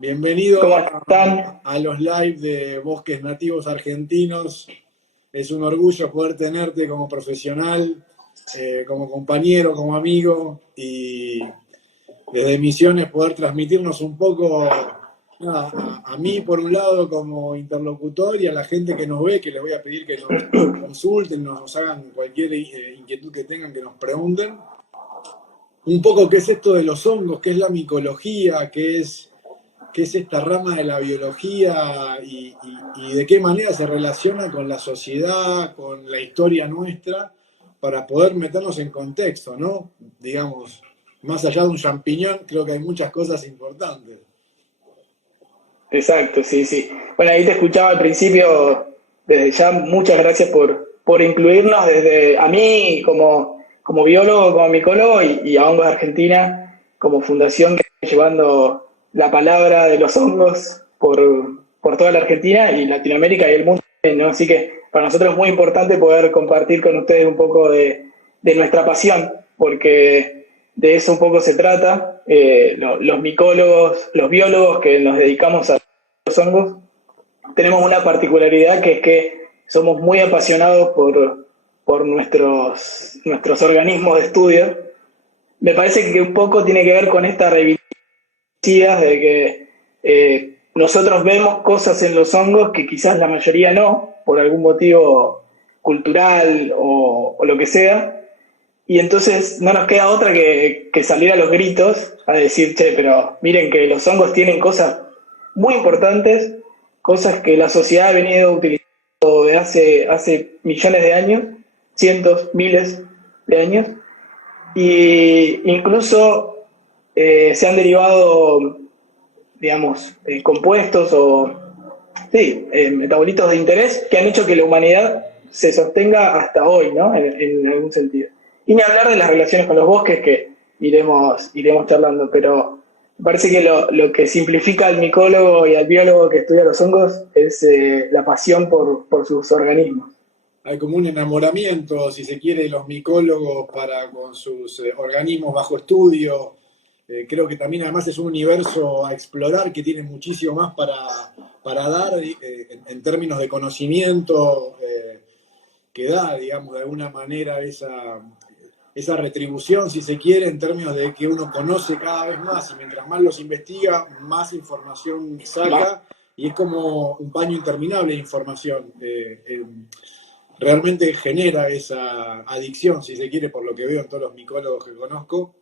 Bienvenido ¿Cómo están? a los live de Bosques Nativos Argentinos. Es un orgullo poder tenerte como profesional, como compañero, como amigo y desde Misiones poder transmitirnos un poco nada, a mí por un lado como interlocutor y a la gente que nos ve, que les voy a pedir que nos consulten, nos hagan cualquier inquietud que tengan, que nos pregunten. Un poco qué es esto de los hongos, qué es la micología, qué es esta rama de la biología y de qué manera se relaciona con la sociedad, con la historia nuestra, para poder meternos en contexto, ¿no? Digamos, más allá de un champiñón, creo que hay muchas cosas importantes. Exacto, sí, sí. Bueno, ahí te escuchaba al principio, desde ya muchas gracias por incluirnos desde a mí como biólogo, como micólogo y a Hongos Argentina como fundación que está llevando la palabra de los hongos por toda la Argentina y Latinoamérica y el mundo, ¿no? Así que para nosotros es muy importante poder compartir con ustedes un poco de nuestra pasión, porque de eso un poco se trata. Los micólogos, los biólogos que nos dedicamos a los hongos, tenemos una particularidad que es que somos muy apasionados por nuestros organismos de estudio. Me parece que un poco tiene que ver con esta reivindicación de que nosotros vemos cosas en los hongos que quizás la mayoría no, por algún motivo cultural o lo que sea, y entonces no nos queda otra que salir a los gritos a decir, che, pero miren que los hongos tienen cosas muy importantes, cosas que la sociedad ha venido utilizando de hace millones de años, cientos, miles de años, y incluso se han derivado, digamos, compuestos o sí, metabolitos de interés que han hecho que la humanidad se sostenga hasta hoy, ¿no? En algún sentido. Y ni hablar de las relaciones con los bosques que iremos charlando, pero me parece que lo que simplifica al micólogo y al biólogo que estudia los hongos es la pasión por sus organismos. Hay como un enamoramiento, si se quiere, de los micólogos para con sus organismos bajo estudio. Creo que también además es un universo a explorar que tiene muchísimo más para dar en términos de conocimiento que da, digamos, de alguna manera esa retribución, si se quiere, en términos de que uno conoce cada vez más y mientras más los investiga, más información saca y es como un paño interminable de información. Realmente genera esa adicción, si se quiere, por lo que veo en todos los micólogos que conozco,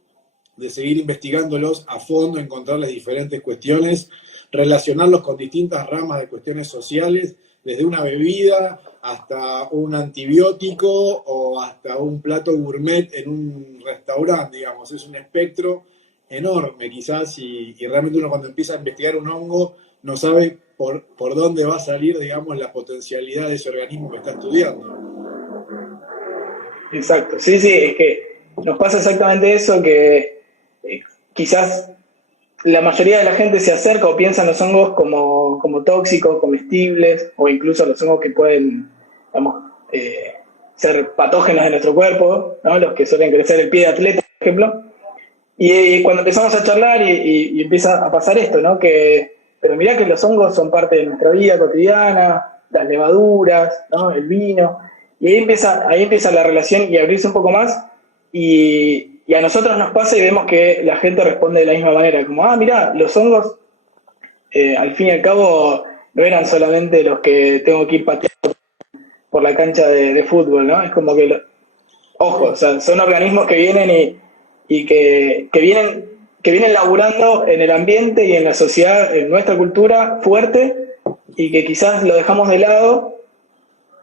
de seguir investigándolos a fondo, encontrarles diferentes cuestiones, relacionarlos con distintas ramas de cuestiones sociales, desde una bebida hasta un antibiótico o hasta un plato gourmet en un restaurante, digamos. Es un espectro enorme quizás y realmente uno cuando empieza a investigar un hongo no sabe por dónde va a salir, digamos, la potencialidad de ese organismo que está estudiando. Exacto, sí, sí, es que nos pasa exactamente eso, que quizás la mayoría de la gente se acerca o piensa en los hongos como tóxicos, comestibles, o incluso los hongos que pueden, digamos, ser patógenos en nuestro cuerpo, ¿no? Los que suelen crecer el pie de atleta, por ejemplo. Y cuando empezamos a charlar y empieza a pasar esto, ¿no? Pero mirá que los hongos son parte de nuestra vida cotidiana, las levaduras, ¿no? El vino. Y ahí empieza la relación y a abrirse un poco más. Y a nosotros nos pasa y vemos que la gente responde de la misma manera, como, ah, mirá, los hongos, al fin y al cabo, no eran solamente los que tengo que ir pateando por la cancha de fútbol, ¿no? Es como que, ojo, o sea, son organismos que vienen y que vienen laburando en el ambiente y en la sociedad, en nuestra cultura fuerte, y que quizás lo dejamos de lado.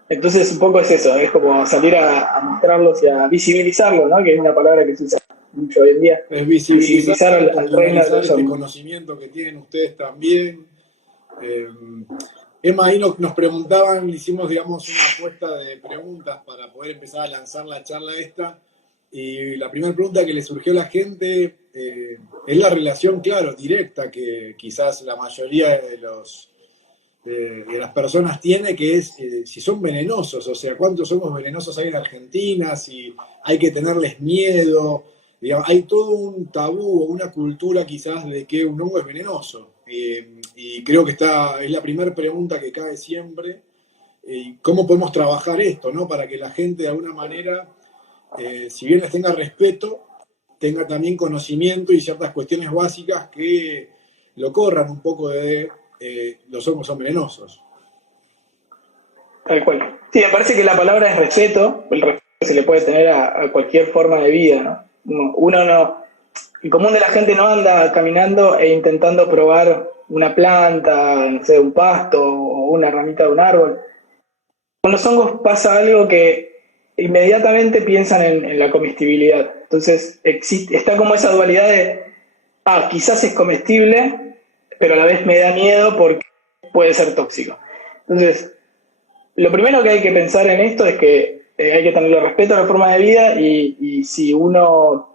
Entonces un poco es eso, es como salir a mostrarlos y a visibilizarlos, ¿no? Que es una palabra que se usa mucho hoy en día. Es visibilizar, Visibilizar al reino de popularizar los este hongos. conocimiento que tienen ustedes también. Eh, Emma, ahí nos preguntaban, hicimos, digamos, una apuesta de preguntas para poder empezar a lanzar la charla esta. Y la primera pregunta que le surgió a la gente es la relación, claro, directa que quizás la mayoría de las personas tiene, que es si son venenosos, o sea, cuántos hongos venenosos hay en Argentina, si hay que tenerles miedo. Digamos, hay todo un tabú o una cultura quizás de que un hongo es venenoso. y creo que es la primera pregunta que cae siempre. ¿Cómo podemos trabajar esto, ¿no? Para que la gente de alguna manera, si bien les tenga respeto, tenga también conocimiento y ciertas cuestiones básicas que lo corran un poco de los hongos son venenosos. Tal cual. Sí, me parece que la palabra es respeto. El respeto se le puede tener a cualquier forma de vida, ¿no? Uno no, el común de la gente no anda caminando e intentando probar una planta, no sé, un pasto o una ramita de un árbol. Con los hongos pasa algo que inmediatamente piensan en la comestibilidad. Entonces está como esa dualidad de, quizás es comestible, pero a la vez me da miedo porque puede ser tóxico. Entonces, lo primero que hay que pensar en esto es que hay que tenerle respeto a la forma de vida y si uno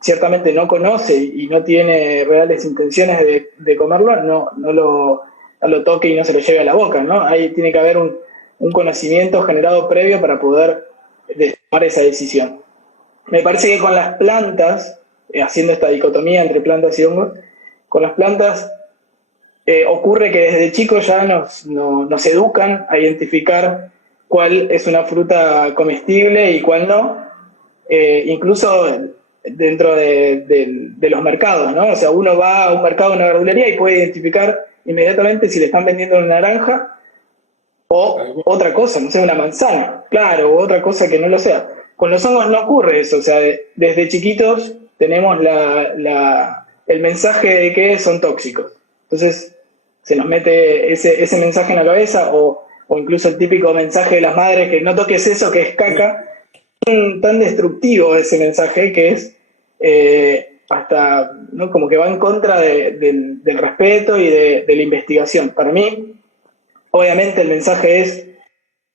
ciertamente no conoce y no tiene reales intenciones de comerlo, no lo toque y no se lo lleve a la boca, ¿no? Ahí tiene que haber un conocimiento generado previo para poder tomar esa decisión. Me parece que con las plantas, haciendo esta dicotomía entre plantas y hongos, con las plantas ocurre que desde chicos ya nos educan a identificar cuál es una fruta comestible y cuál no, incluso dentro de los mercados, ¿no? O sea, uno va a un mercado, a una verdulería y puede identificar inmediatamente si le están vendiendo una naranja o otra cosa, no sé, una manzana, claro, o otra cosa que no lo sea. Con los hongos no ocurre eso, o sea, desde chiquitos tenemos el mensaje de que son tóxicos. Entonces, se nos mete ese mensaje en la cabeza, o incluso el típico mensaje de las madres que no toques eso, que es caca. Tan destructivo ese mensaje que es hasta, ¿no?, como que va en contra del respeto y de la investigación. Para mí, obviamente el mensaje es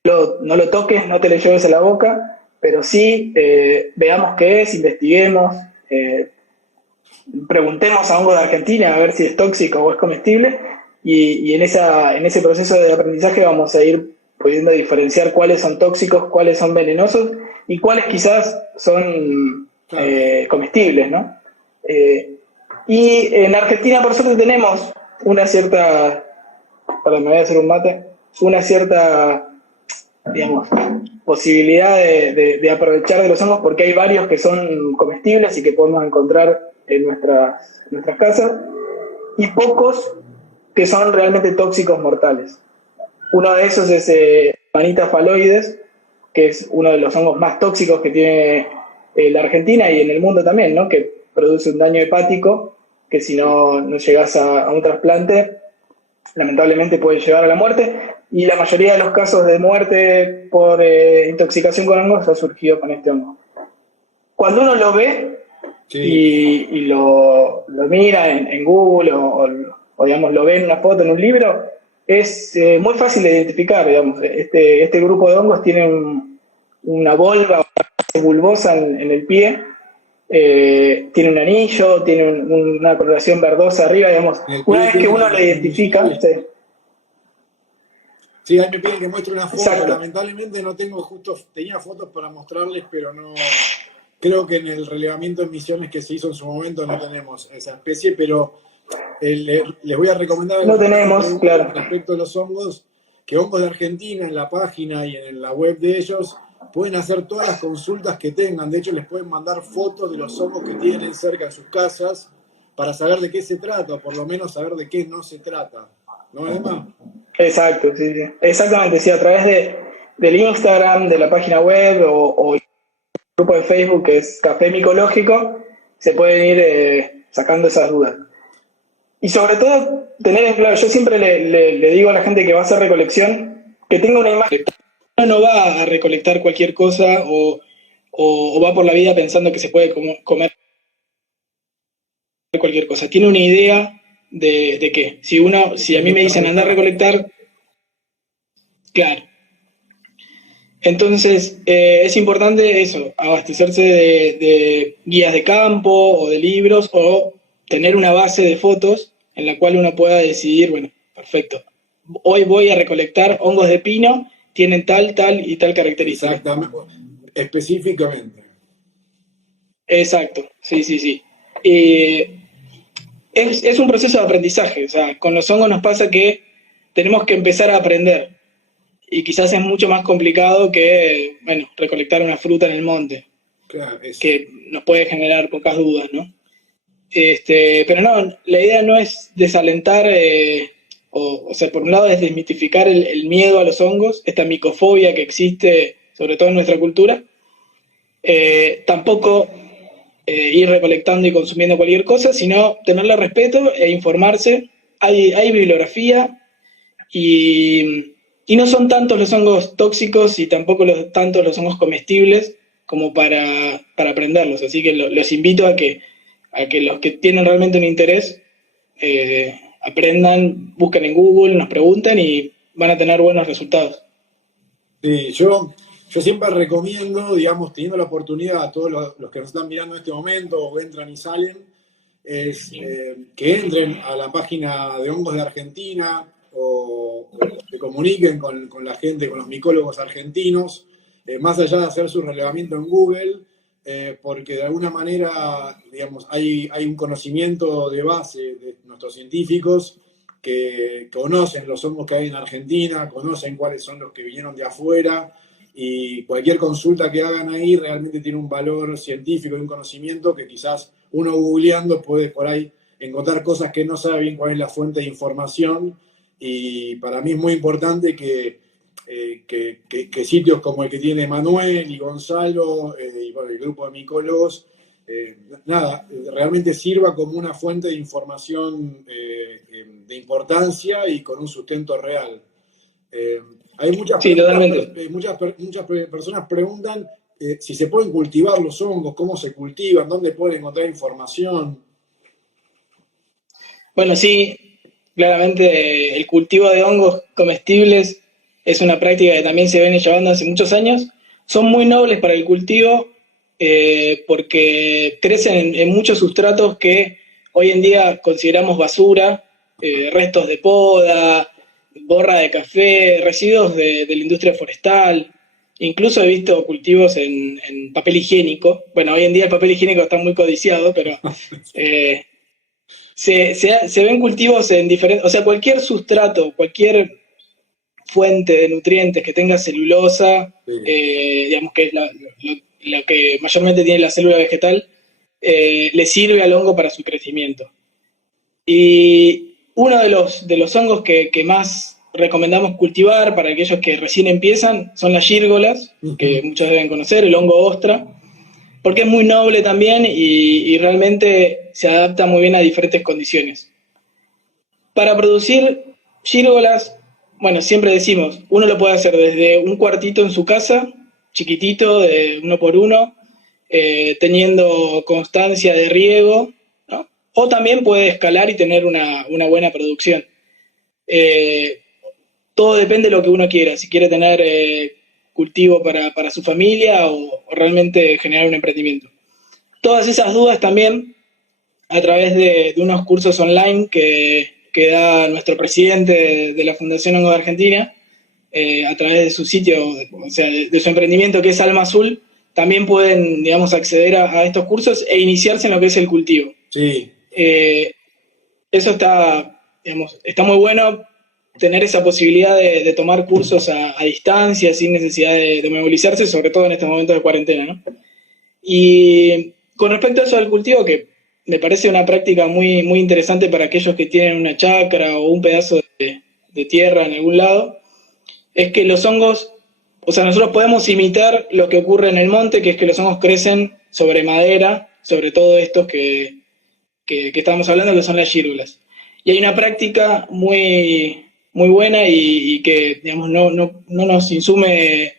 no lo toques, no te lo lleves a la boca, pero sí veamos qué es, investiguemos, preguntemos a hongo de Argentina a ver si es tóxico o es comestible, y en ese proceso de aprendizaje vamos a ir pudiendo diferenciar cuáles son tóxicos, cuáles son venenosos y cuáles quizás son comestibles, ¿no? Y en Argentina, por suerte, tenemos una cierta, perdón, me voy a hacer un mate, una cierta, digamos, posibilidad de aprovechar de los hongos, porque hay varios que son comestibles y que podemos encontrar en nuestras casas, y pocos que son realmente tóxicos mortales. Uno de esos es Amanita phalloides, que es uno de los hongos más tóxicos que tiene la Argentina y en el mundo también, ¿no? Que produce un daño hepático que si no llegas a un trasplante, lamentablemente puede llevar a la muerte, y la mayoría de los casos de muerte por intoxicación con hongos ha surgido con este hongo. Cuando uno lo ve y lo mira en Google o digamos lo ve en una foto, en un libro, es muy fácil de identificar, digamos. Este grupo de hongos tiene una volva bulbosa en el pie, tiene un anillo, tiene una coloración verdosa arriba, digamos. Una vez que uno lo identifica... Sí, ahí me piden que muestre una foto. Exacto. Lamentablemente no tengo tenía fotos para mostrarles, pero no, creo que en el relevamiento de emisiones que se hizo en su momento no tenemos esa especie, pero les voy a recomendar no tenemos, claro, respecto a los hongos, que Hongos de Argentina en la página y en la web de ellos pueden hacer todas las consultas que tengan. De hecho, les pueden mandar fotos de los hongos que tienen cerca de sus casas para saber de qué se trata, o por lo menos saber de qué no se trata. ¿No, Emma? Exacto, sí. Exactamente, sí, a través del Instagram, de la página web o el grupo de Facebook que es Café Micológico, se pueden ir sacando esas dudas. Y sobre todo, tener en claro, yo siempre le digo a la gente que va a hacer recolección, que tenga una imagen. Uno no va a recolectar cualquier cosa o va por la vida pensando que se puede comer cualquier cosa. Tiene una idea de qué. Si a mí me dicen andar a recolectar, claro. Entonces, es importante eso, abastecerse de guías de campo o de libros, o tener una base de fotos en la cual uno pueda decidir, bueno, perfecto, hoy voy a recolectar hongos de pino, tienen tal y tal característica. Exactamente, específicamente. Exacto, sí. es un proceso de aprendizaje. O sea, con los hongos nos pasa que tenemos que empezar a aprender. Y quizás es mucho más complicado que, bueno, recolectar una fruta en el monte, Claro, que nos puede generar pocas dudas, ¿no? Pero no, la idea no es desalentar, o sea, por un lado es desmitificar el miedo a los hongos, esta micofobia que existe, sobre todo en nuestra cultura. Tampoco ir recolectando y consumiendo cualquier cosa, sino tenerle respeto e informarse. Hay bibliografía y no son tantos los hongos tóxicos y tampoco tantos los hongos comestibles como para aprenderlos. Así que los invito a que los que tienen realmente un interés aprendan, busquen en Google, nos pregunten y van a tener buenos resultados. Sí, yo siempre recomiendo, digamos, teniendo la oportunidad a todos los que nos están mirando en este momento o entran y salen, es que entren a la página de Hongos de Argentina o se comuniquen con la gente, con los micólogos argentinos, más allá de hacer su relevamiento en Google, porque de alguna manera, digamos, hay un conocimiento de base de nuestros científicos que conocen los hongos que hay en Argentina, conocen cuáles son los que vinieron de afuera, y cualquier consulta que hagan ahí realmente tiene un valor científico y un conocimiento que quizás uno googleando puede por ahí encontrar cosas que no sabe bien cuál es la fuente de información, y para mí es muy importante que sitios como el que tiene Manuel y Gonzalo, y bueno, el grupo de micólogos, realmente sirva como una fuente de información de importancia y con un sustento real. Hay muchas Sí, preguntas, totalmente. muchas personas preguntan si se pueden cultivar los hongos, cómo se cultivan, dónde pueden encontrar información. Bueno, sí, claramente el cultivo de hongos comestibles es una práctica que también se viene llevando hace muchos años. Son muy nobles para el cultivo porque crecen en muchos sustratos que hoy en día consideramos basura, restos de poda, borra de café, residuos de la industria forestal. Incluso he visto cultivos en papel higiénico. Bueno, hoy en día el papel higiénico está muy codiciado, pero eh, se ven cultivos en diferentes, o sea, cualquier sustrato, cualquier fuente de nutrientes que tenga celulosa, Sí. digamos que es la que mayormente tiene la célula vegetal, le sirve al hongo para su crecimiento. Y uno de los hongos que más recomendamos cultivar para aquellos que recién empiezan son las gírgolas, que muchos deben conocer, el hongo ostra, porque es muy noble también y realmente se adapta muy bien a diferentes condiciones. Para producir gírgolas, bueno, siempre decimos, uno lo puede hacer desde un cuartito en su casa, chiquitito, de uno por uno, teniendo constancia de riego, ¿no? O también puede escalar y tener una buena producción. Eh, Todo depende de lo que uno quiera, si quiere tener cultivo para su familia o realmente generar un emprendimiento. Todas esas dudas también a través de unos cursos online que da nuestro presidente de la Fundación Hongo de Argentina, a través de su sitio, o sea, de su emprendimiento que es Alma Azul, también pueden, digamos, acceder a estos cursos e iniciarse en lo que es el cultivo. Sí. Eso está, digamos, está muy bueno tener esa posibilidad de tomar cursos a distancia, sin necesidad de movilizarse, sobre todo en estos momentos de cuarentena, ¿no? Y con respecto a eso del cultivo, que me parece una práctica muy, muy interesante para aquellos que tienen una chacra o un pedazo de tierra en algún lado, es que los hongos, o sea, nosotros podemos imitar lo que ocurre en el monte, que es que los hongos crecen sobre madera, sobre todo estos que estamos hablando, que son las gírgolas. Y hay una práctica muy, muy buena y que, digamos, no nos insume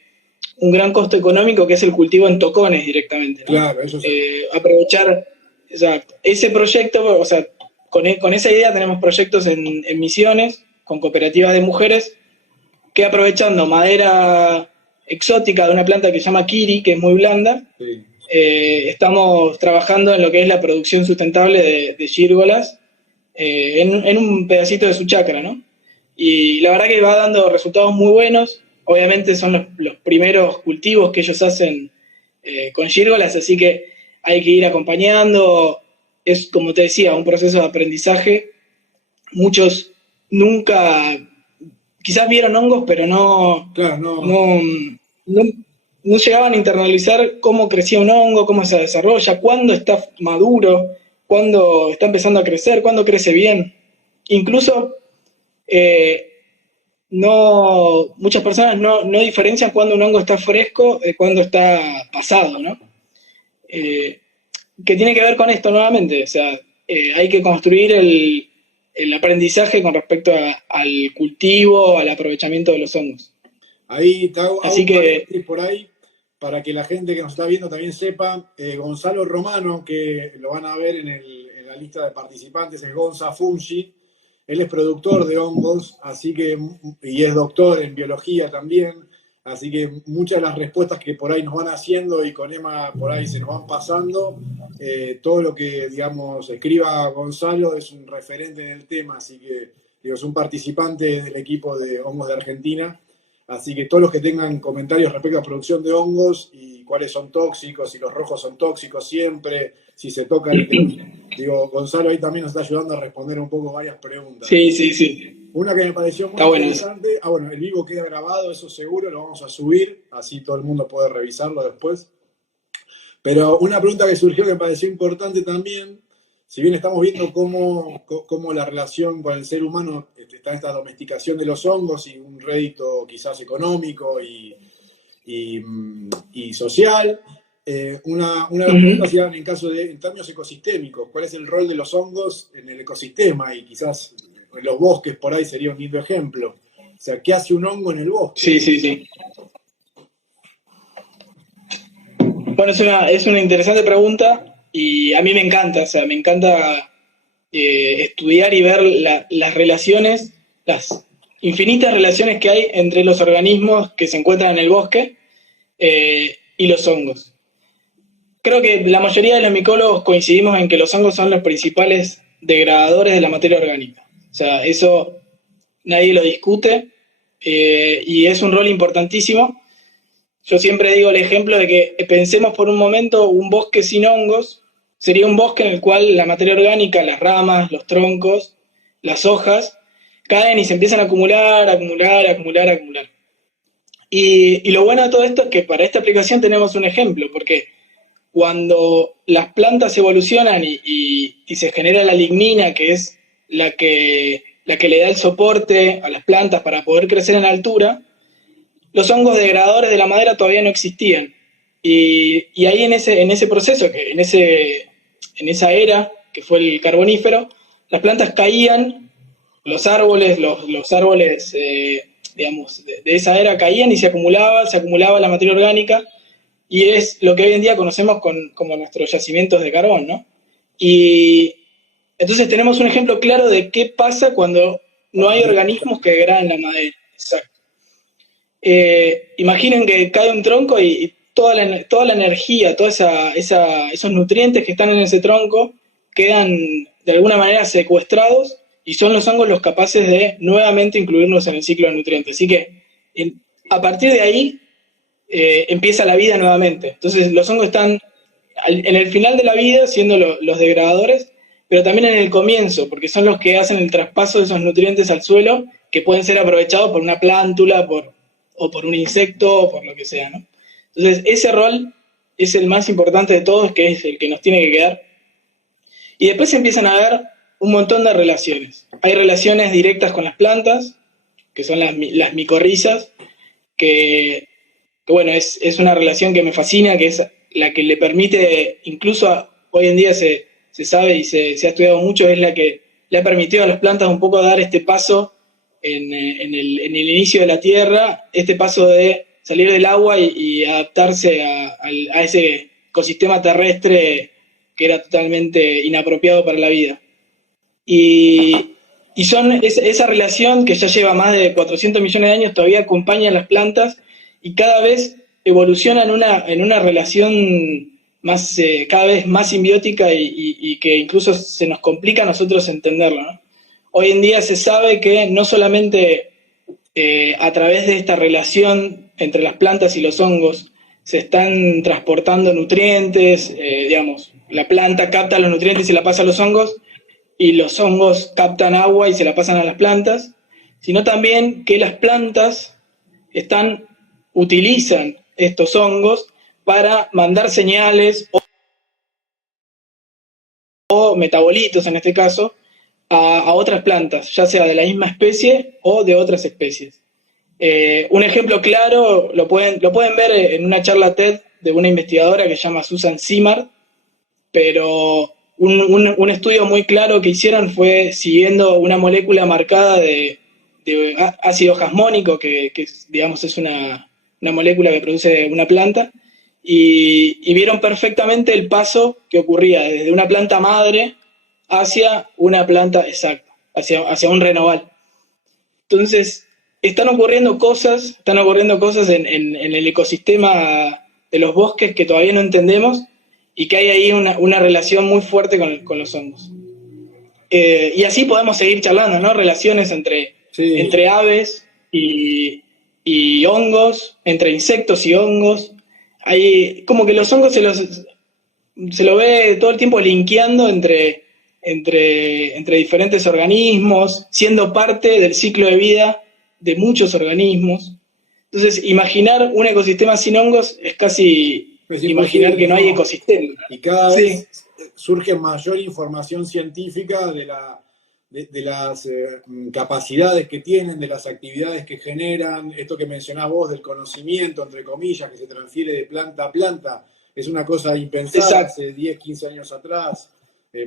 un gran costo económico, que es el cultivo en tocones directamente, ¿no? Claro, eso es. Aprovechar, exacto, ese proyecto, o sea, con esa idea tenemos proyectos en Misiones, con cooperativas de mujeres, que aprovechando madera exótica de una planta que se llama kiri, que es muy blanda, Sí. Estamos trabajando en lo que es la producción sustentable de gírgolas en un pedacito de su chacra, ¿no? Y la verdad que va dando resultados muy buenos. Obviamente son los primeros cultivos que ellos hacen con gírgolas, así que hay que ir acompañando. es, como te decía, un proceso de aprendizaje. Muchos nunca, quizás vieron hongos, pero Claro, no. no, no llegaban a internalizar cómo crecía un hongo, cómo se desarrolla, cuándo está maduro, cuándo está empezando a crecer, cuándo crece bien. Incluso muchas personas no diferencian cuando un hongo está fresco de cuando está pasado, ¿no? Que tiene que ver con esto nuevamente, o sea, hay que construir el aprendizaje con respecto al cultivo, al aprovechamiento de los hongos. Ahí te hago Así un que, paréntesis por ahí para que la gente que nos está viendo también sepa. Gonzalo Romano, que lo van a ver en la lista de participantes, es Gonza Fungi. Él es productor de hongos, así que, y es doctor en biología también. Así que muchas de las respuestas que por ahí nos van haciendo y con Emma por ahí se nos van pasando, todo lo que, digamos, escriba Gonzalo es un referente en el tema, así que digo, es un participante del equipo de Hongos de Argentina. Así que todos los que tengan comentarios respecto a producción de hongos y cuáles son tóxicos, si los rojos son tóxicos siempre, si se tocan, digo, Gonzalo ahí también nos está ayudando a responder un poco varias preguntas. sí. Una que me pareció muy interesante, bueno, el vivo queda grabado, eso seguro, lo vamos a subir, así todo el mundo puede revisarlo después. Pero una pregunta que surgió que me pareció importante también, si bien estamos viendo cómo la relación con el ser humano está en esta domesticación de los hongos y un rédito quizás económico y social, una de las preguntas era en términos ecosistémicos, ¿cuál es el rol de los hongos en el ecosistema? Y quizás en los bosques por ahí sería un lindo ejemplo. O sea, ¿qué hace un hongo en el bosque? Sí. Bueno, es una interesante pregunta y a mí me encanta, o sea, me encanta estudiar y ver las relaciones, las infinitas relaciones que hay entre los organismos que se encuentran en el bosque y los hongos. Creo que la mayoría de los micólogos coincidimos en que los hongos son los principales degradadores de la materia orgánica. O sea, eso nadie lo discute y es un rol importantísimo. Yo siempre digo el ejemplo de que pensemos por un momento un bosque sin hongos, sería un bosque en el cual la materia orgánica, las ramas, los troncos, las hojas, caen y se empiezan a acumular. Y lo bueno de todo esto es que para esta aplicación tenemos un ejemplo, porque cuando las plantas evolucionan y se genera la lignina, que es la que le da el soporte a las plantas para poder crecer en altura, los hongos degradadores de la madera todavía no existían. Y ahí en ese proceso, en esa era, que fue el carbonífero, las plantas caían, los árboles, digamos, de esa era caían y se acumulaba la materia orgánica, y es lo que hoy en día conocemos como nuestros yacimientos de carbón, ¿no? Y entonces tenemos un ejemplo claro de qué pasa cuando no hay organismos que degradan la madera. Exacto. Imaginen que cae un tronco y toda la energía, esos nutrientes que están en ese tronco quedan de alguna manera secuestrados y son los hongos los capaces de nuevamente incluirlos en el ciclo de nutrientes. Así que a partir de ahí empieza la vida nuevamente. Entonces los hongos están en el final de la vida siendo los degradadores, pero también en el comienzo, porque son los que hacen el traspaso de esos nutrientes al suelo que pueden ser aprovechados por una plántula, o por un insecto, o por lo que sea, ¿no? Entonces, ese rol es el más importante de todos, que es el que nos tiene que quedar. Y después se empiezan a ver un montón de relaciones. Hay relaciones directas con las plantas, que son las micorrizas, que bueno, es una relación que me fascina, que es la que le permite, incluso hoy en día se sabe y se ha estudiado mucho, es la que le ha permitido a las plantas un poco dar este paso en el inicio de la Tierra, este paso de salir del agua y adaptarse a ese ecosistema terrestre que era totalmente inapropiado para la vida. Y son esa relación que ya lleva más de 400 millones de años, todavía acompaña a las plantas y cada vez evoluciona en una relación más, cada vez más simbiótica y que incluso se nos complica a nosotros entenderlo, ¿no? Hoy en día se sabe que no solamente a través de esta relación entre las plantas y los hongos se están transportando nutrientes, digamos, la planta capta los nutrientes y se la pasa a los hongos, y los hongos captan agua y se la pasan a las plantas, sino también que las plantas utilizan estos hongos para mandar señales o metabolitos, en este caso, a otras plantas, ya sea de la misma especie o de otras especies. Un ejemplo claro lo pueden ver en una charla TED de una investigadora que se llama Susan Simard, pero un estudio muy claro que hicieron fue siguiendo una molécula marcada de ácido jasmónico, que digamos es una molécula que produce una planta, y vieron perfectamente el paso que ocurría desde una planta madre hacia una planta exacta, hacia un renoval. Entonces, están ocurriendo cosas en el ecosistema de los bosques que todavía no entendemos, y que hay ahí una relación muy fuerte con los hongos. Y así podemos seguir charlando, ¿no? Relaciones entre aves y hongos, entre insectos y hongos. Hay, como que los hongos se lo ve todo el tiempo linkeando entre diferentes organismos, siendo parte del ciclo de vida de muchos organismos. Entonces, imaginar un ecosistema sin hongos es casi imaginar que no hay ecosistema. Y cada vez surge mayor información científica de las capacidades que tienen, de las actividades que generan. Esto que mencionás vos del conocimiento, entre comillas, que se transfiere de planta a planta, es una cosa impensada hace 10, 15 años atrás,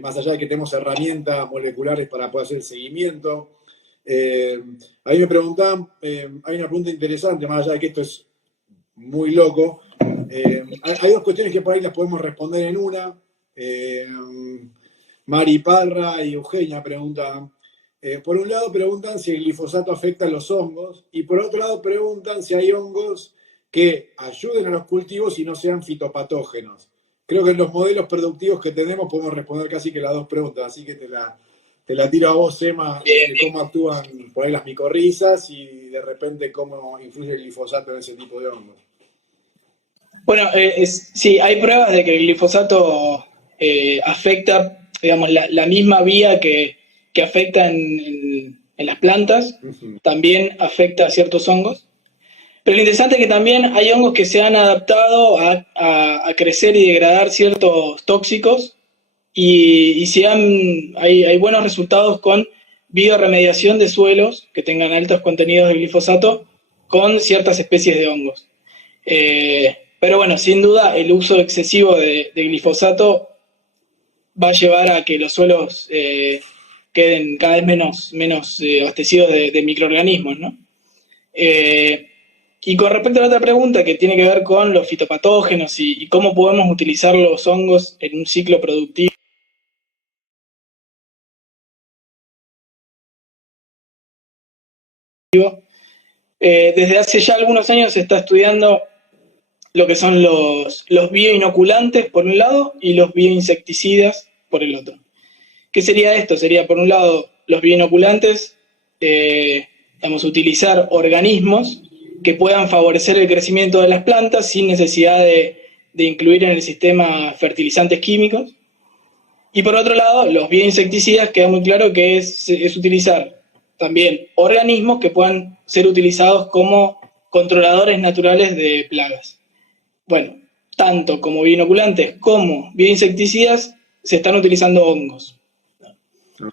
más allá de que tenemos herramientas moleculares para poder hacer el seguimiento. Ahí me preguntaban, hay una pregunta interesante, más allá de que esto es muy loco. Hay dos cuestiones que por ahí las podemos responder en una. Mari Parra y Eugenia preguntan. Por un lado preguntan si el glifosato afecta a los hongos, y por otro lado preguntan si hay hongos que ayuden a los cultivos y no sean fitopatógenos. Creo que en los modelos productivos que tenemos podemos responder casi que las dos preguntas, así que te la tiro a vos, Emma, de cómo actúan por ahí las micorrizas y de repente cómo influye el glifosato en ese tipo de hongos. Bueno, sí, hay pruebas de que el glifosato afecta, digamos, la misma vía que afecta en las plantas, también afecta a ciertos hongos. Pero lo interesante es que también hay hongos que se han adaptado a crecer y degradar ciertos tóxicos, y hay buenos resultados con bioremediación de suelos que tengan altos contenidos de glifosato con ciertas especies de hongos. Pero bueno, sin duda el uso excesivo de glifosato va a llevar a que los suelos queden cada vez menos abastecidos de microorganismos, ¿no? Y con respecto a la otra pregunta, que tiene que ver con los fitopatógenos y cómo podemos utilizar los hongos en un ciclo productivo, desde hace ya algunos años se está estudiando lo que son los bioinoculantes por un lado y los bioinsecticidas por el otro. ¿Qué sería esto? Sería, por un lado, los bioinoculantes, utilizar organismos que puedan favorecer el crecimiento de las plantas sin necesidad de incluir en el sistema fertilizantes químicos. Y por otro lado, los bioinsecticidas, queda muy claro que es utilizar también organismos que puedan ser utilizados como controladores naturales de plagas. Bueno, tanto como bioinoculantes como bioinsecticidas se están utilizando hongos.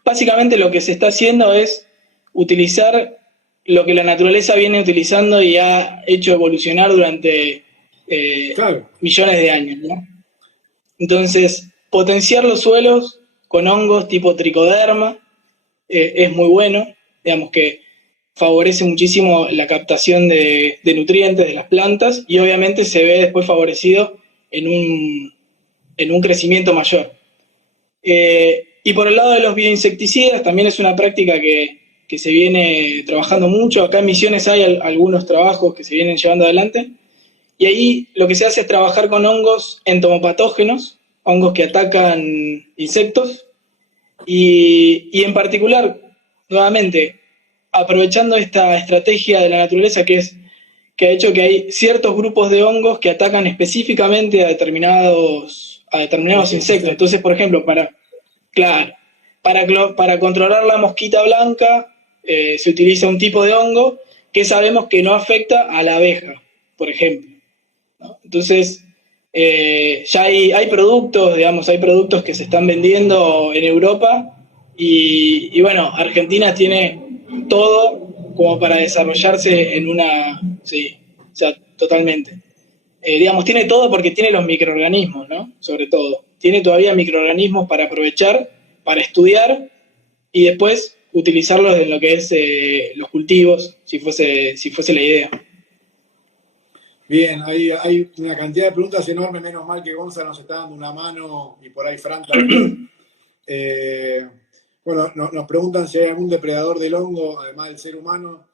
Básicamente lo que se está haciendo es utilizar lo que la naturaleza viene utilizando y ha hecho evolucionar durante millones de años, ¿no? Entonces, potenciar los suelos con hongos tipo tricoderma es muy bueno, digamos que favorece muchísimo la captación de nutrientes de las plantas, y obviamente se ve después favorecido en un crecimiento mayor. Y por el lado de los bioinsecticidas, también es una práctica que se viene trabajando mucho. Acá en Misiones hay algunos trabajos que se vienen llevando adelante, y ahí lo que se hace es trabajar con hongos entomopatógenos, hongos que atacan insectos, y en particular, nuevamente, aprovechando esta estrategia de la naturaleza que ha hecho que hay ciertos grupos de hongos que atacan específicamente a determinados a determinados insectos. Entonces, por ejemplo, para controlar la mosquita blanca se utiliza un tipo de hongo que sabemos que no afecta a la abeja, por ejemplo, ¿no? Entonces, ya hay productos, digamos, hay productos que se están vendiendo en Europa y bueno, Argentina tiene todo como para desarrollarse en una... Sí, o sea, totalmente. Digamos, tiene todo porque tiene los microorganismos, ¿no? Sobre todo. Tiene todavía microorganismos para aprovechar, para estudiar y después utilizarlos en lo que es los cultivos, si fuese la idea. Bien, hay una cantidad de preguntas enormes, menos mal que Gonza nos está dando una mano y por ahí Fran también. Bueno, nos preguntan si hay algún depredador del hongo, además del ser humano.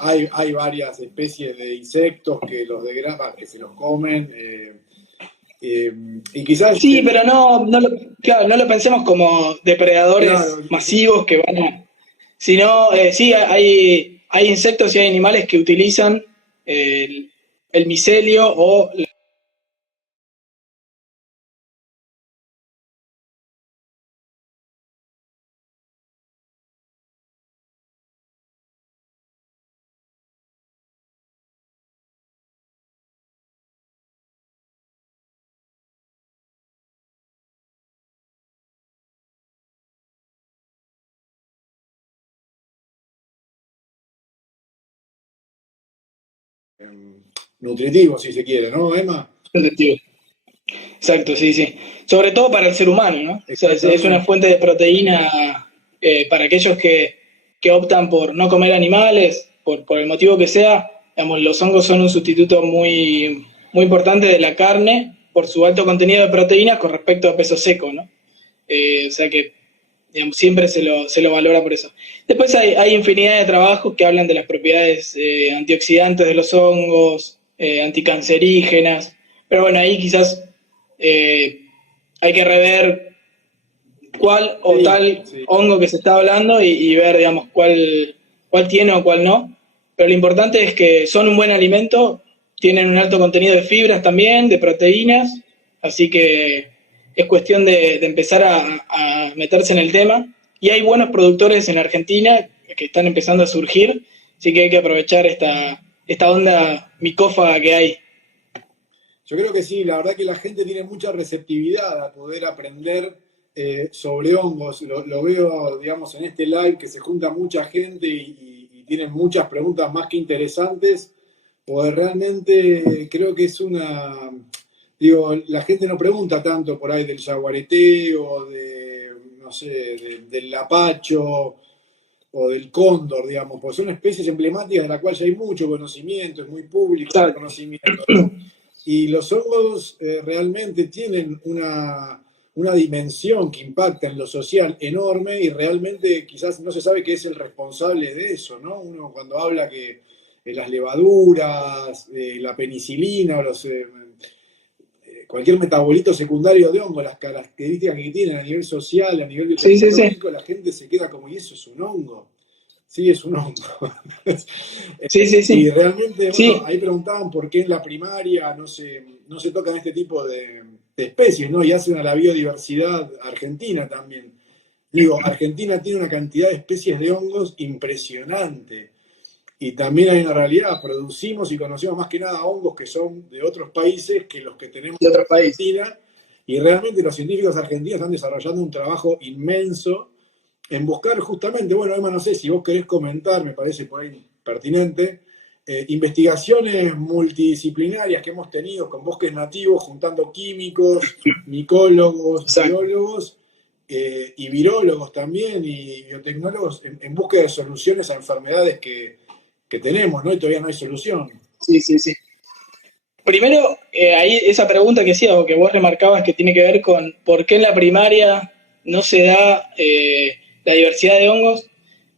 Hay varias especies de insectos que los degradan, que se los comen. Y quizás... Sí, pero claro, no lo pensemos como depredadores masivos que van a... Sino, sí, hay insectos y hay animales que utilizan el micelio o... nutritivo, si se quiere, ¿no, Emma? Exacto, sí, sí. Sobre todo para el ser humano, ¿no? O sea, es una fuente de proteína para aquellos que optan por no comer animales, por el motivo que sea. Digamos, los hongos son un sustituto muy, muy importante de la carne por su alto contenido de proteínas con respecto a peso seco, ¿no? O sea que, digamos, siempre se lo valora por eso. Después hay infinidad de trabajos que hablan de las propiedades antioxidantes de los hongos, anticancerígenas, pero bueno, ahí quizás hay que rever cuál o tal hongo que se está hablando y ver, digamos, cuál tiene o cuál no. Pero lo importante es que son un buen alimento, tienen un alto contenido de fibras también, de proteínas, así que es cuestión de empezar a meterse en el tema. Y hay buenos productores en Argentina que están empezando a surgir, así que hay que aprovechar esta onda micófaga que hay. Yo creo que sí, la verdad que la gente tiene mucha receptividad a poder aprender sobre hongos. Lo veo, digamos, en este live que se junta mucha gente y tienen muchas preguntas más que interesantes, pues realmente creo que es una... Digo, la gente no pregunta tanto por ahí del yaguareteo, no sé, del lapacho o del cóndor, digamos, porque son especies emblemáticas de las cuales ya hay mucho conocimiento, es muy público el conocimiento, ¿no? Y los hongos realmente tienen una dimensión que impacta en lo social enorme y realmente quizás no se sabe qué es el responsable de eso, ¿no? Uno cuando habla que las levaduras, la penicilina o cualquier metabolito secundario de hongo, las características que tienen a nivel social, a nivel biológico, la gente se queda como, ¿y eso es un hongo? Sí, es un hongo. Sí. Y realmente, bueno, ahí preguntaban por qué en la primaria no se tocan este tipo de especies, ¿no? Y hacen a la biodiversidad argentina también. Digo, Argentina tiene una cantidad de especies de hongos impresionante. Y también hay una realidad, producimos y conocemos más que nada hongos que son de otros países que los que tenemos en Argentina. Y realmente los científicos argentinos están desarrollando un trabajo inmenso en buscar justamente, bueno, Emma, no sé si vos querés comentar, me parece por ahí pertinente, investigaciones multidisciplinarias que hemos tenido con bosques nativos, juntando químicos, micólogos, biólogos y virólogos también, y biotecnólogos, en búsqueda de soluciones a enfermedades que tenemos, ¿no? Y todavía no hay solución. Sí. Primero, ahí esa pregunta que hacía, o que vos remarcabas que tiene que ver con por qué en la primaria no se da la diversidad de hongos,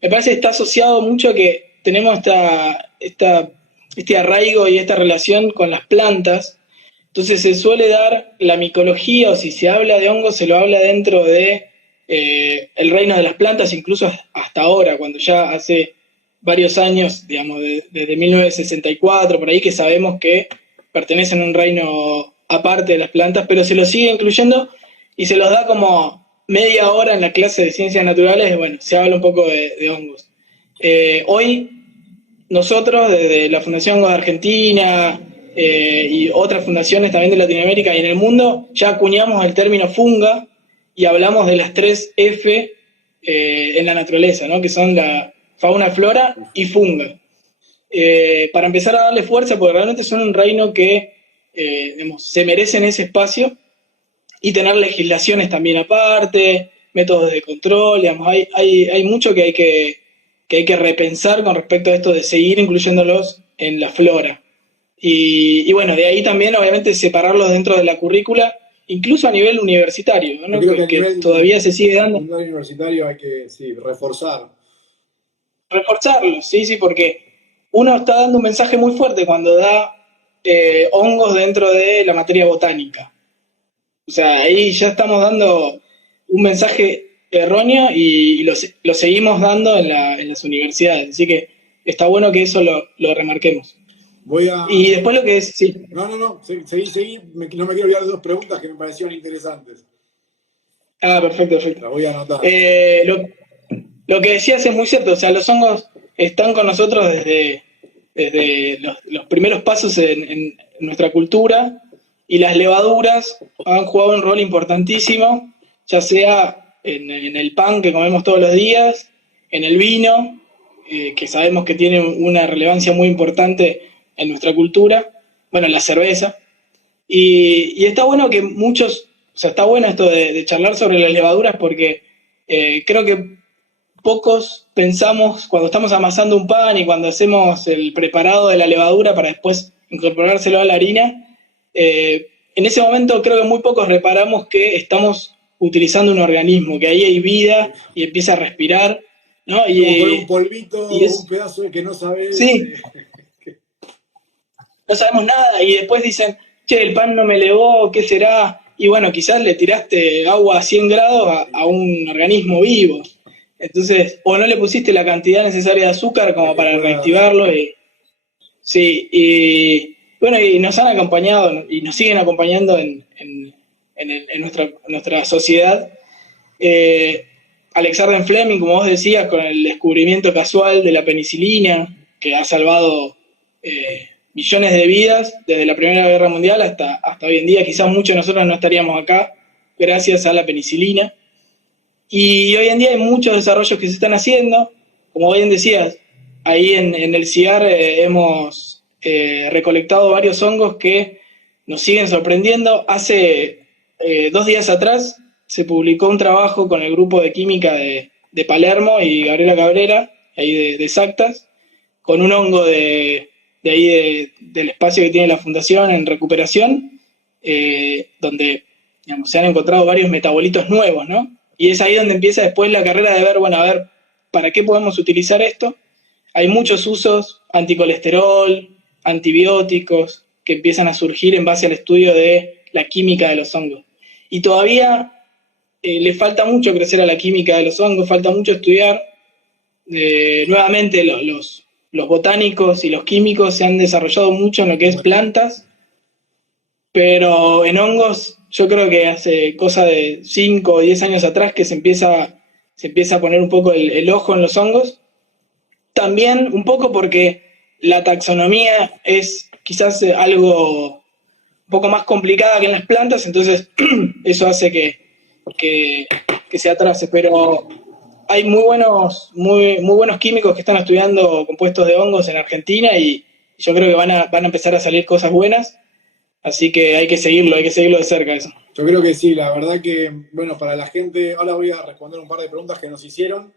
me parece que está asociado mucho a que tenemos este arraigo y esta relación con las plantas. Entonces se suele dar la micología, o si se habla de hongos, se lo habla dentro de el reino de las plantas, incluso hasta ahora, cuando ya hace varios años, digamos, desde 1964, por ahí, que sabemos que pertenecen a un reino aparte de las plantas, pero se los sigue incluyendo y se los da como media hora en la clase de ciencias naturales, y bueno, se habla un poco de hongos. Hoy nosotros, desde la Fundación Hongos de Argentina y otras fundaciones también de Latinoamérica y en el mundo, ya acuñamos el término funga y hablamos de las 3 F en la naturaleza, ¿no? Que son la fauna, flora y funga. Para empezar a darle fuerza, porque realmente son un reino que digamos, se merecen ese espacio y tener legislaciones también aparte, métodos de control, digamos, hay mucho que hay que repensar con respecto a esto de seguir incluyéndolos en la flora. Y bueno, de ahí también obviamente separarlos dentro de la currícula, incluso a nivel universitario, Yo ¿no? creo que a Que nivel todavía se sigue dando. universitario hay que sí, reforzar. Reforzarlos, sí, sí, porque uno está dando un mensaje muy fuerte cuando da hongos dentro de la materia botánica. O sea, ahí ya estamos dando un mensaje erróneo y lo seguimos dando en las universidades. Así que está bueno que eso lo remarquemos. Voy a... Y después lo que es, sí. No, seguí. No me quiero olvidar de dos preguntas que me parecieron interesantes. Ah, perfecto, perfecto. Las voy a anotar. Lo que decías es muy cierto. O sea, los hongos están con nosotros desde los primeros pasos en nuestra cultura y las levaduras han jugado un rol importantísimo, ya sea en el pan que comemos todos los días, en el vino, que sabemos que tiene una relevancia muy importante en nuestra cultura, bueno, en la cerveza. Y está bueno que muchos, o sea, está bueno esto de charlar sobre las levaduras porque creo que pocos pensamos cuando estamos amasando un pan y cuando hacemos el preparado de la levadura para después incorporárselo a la harina, en ese momento creo que muy pocos reparamos que estamos utilizando un organismo, que ahí hay vida y empieza a respirar, ¿no? Como con un polvito, un es, pedazo de que no sabes. sí, no sabemos nada y después dicen, che, el pan no me levó, ¿qué será? Y bueno, quizás le tiraste agua a 100 grados a un organismo vivo. Entonces, o no le pusiste la cantidad necesaria de azúcar como para reactivarlo. Sí, y bueno, y nos han acompañado y nos siguen acompañando en nuestra sociedad. Alexander Fleming, como vos decías, con el descubrimiento casual de la penicilina, que ha salvado millones de vidas desde la Primera Guerra Mundial hasta hoy en día. Quizás muchos de nosotros no estaríamos acá gracias a la penicilina. Y hoy en día hay muchos desarrollos que se están haciendo. Como bien decías, ahí en el CIAR hemos recolectado varios hongos que nos siguen sorprendiendo. Hace 2 días atrás se publicó un trabajo con el grupo de química de Palermo y Gabriela Cabrera, ahí de Sactas, con un hongo de ahí del espacio que tiene la fundación en recuperación, donde digamos, se han encontrado varios metabolitos nuevos, ¿no? Y es ahí donde empieza después la carrera de ver, bueno, a ver, ¿para qué podemos utilizar esto? Hay muchos usos, anticolesterol, antibióticos, que empiezan a surgir en base al estudio de la química de los hongos. Y todavía le falta mucho crecer a la química de los hongos, falta mucho estudiar. Nuevamente los botánicos y los químicos se han desarrollado mucho en lo que es plantas, pero en hongos yo creo que hace cosa de 5 o 10 años atrás que se empieza a poner un poco el ojo en los hongos. También un poco porque la taxonomía es quizás algo un poco más complicada que en las plantas, entonces eso hace que se atrase, pero hay muy buenos químicos que están estudiando compuestos de hongos en Argentina y yo creo que van a empezar a salir cosas buenas, así que hay que seguirlo de cerca eso. Yo creo que sí, la verdad que, bueno, para la gente, ahora voy a responder un par de preguntas que nos hicieron,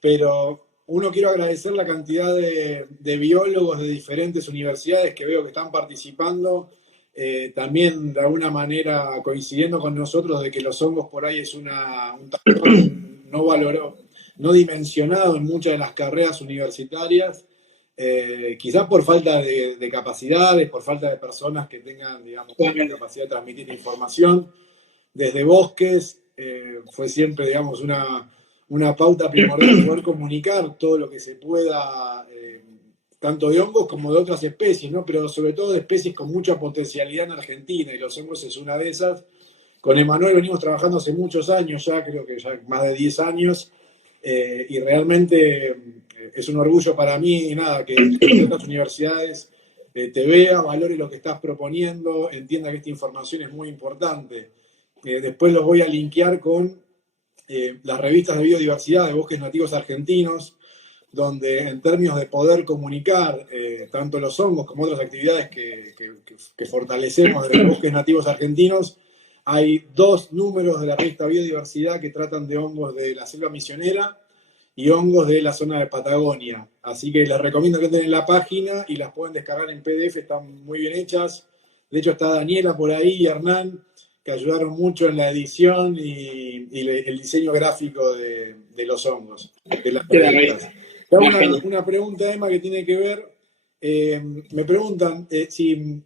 pero quiero agradecer la cantidad de biólogos de diferentes universidades que veo que están participando, también de alguna manera coincidiendo con nosotros de que los hongos por ahí es un tabú no valorado, no dimensionado en muchas de las carreras universitarias, quizás por falta de capacidades, por falta de personas que tengan, digamos, la capacidad de transmitir información. Desde Bosques fue siempre, digamos, una pauta primordial poder comunicar todo lo que se pueda tanto de hongos como de otras especies, ¿no? Pero sobre todo de especies con mucha potencialidad en Argentina, y los hongos es una de esas. Con Emanuel venimos trabajando hace muchos años ya, creo que ya más de 10 años, y realmente es un orgullo para mí, nada, que estas universidades te vea, valore lo que estás proponiendo, entienda que esta información es muy importante. Después los voy a linkear con las revistas de biodiversidad de bosques nativos argentinos, donde en términos de poder comunicar tanto los hongos como otras actividades que fortalecemos de los bosques nativos argentinos, hay 2 números de la revista Biodiversidad que tratan de hongos de la selva misionera y hongos de la zona de Patagonia. Así que les recomiendo que entren en la página y las pueden descargar en PDF, están muy bien hechas. De hecho está Daniela por ahí y Hernán, que ayudaron mucho en la edición y el diseño gráfico de los hongos, de las revistas. Una pregunta, Emma, que tiene que ver, me preguntan si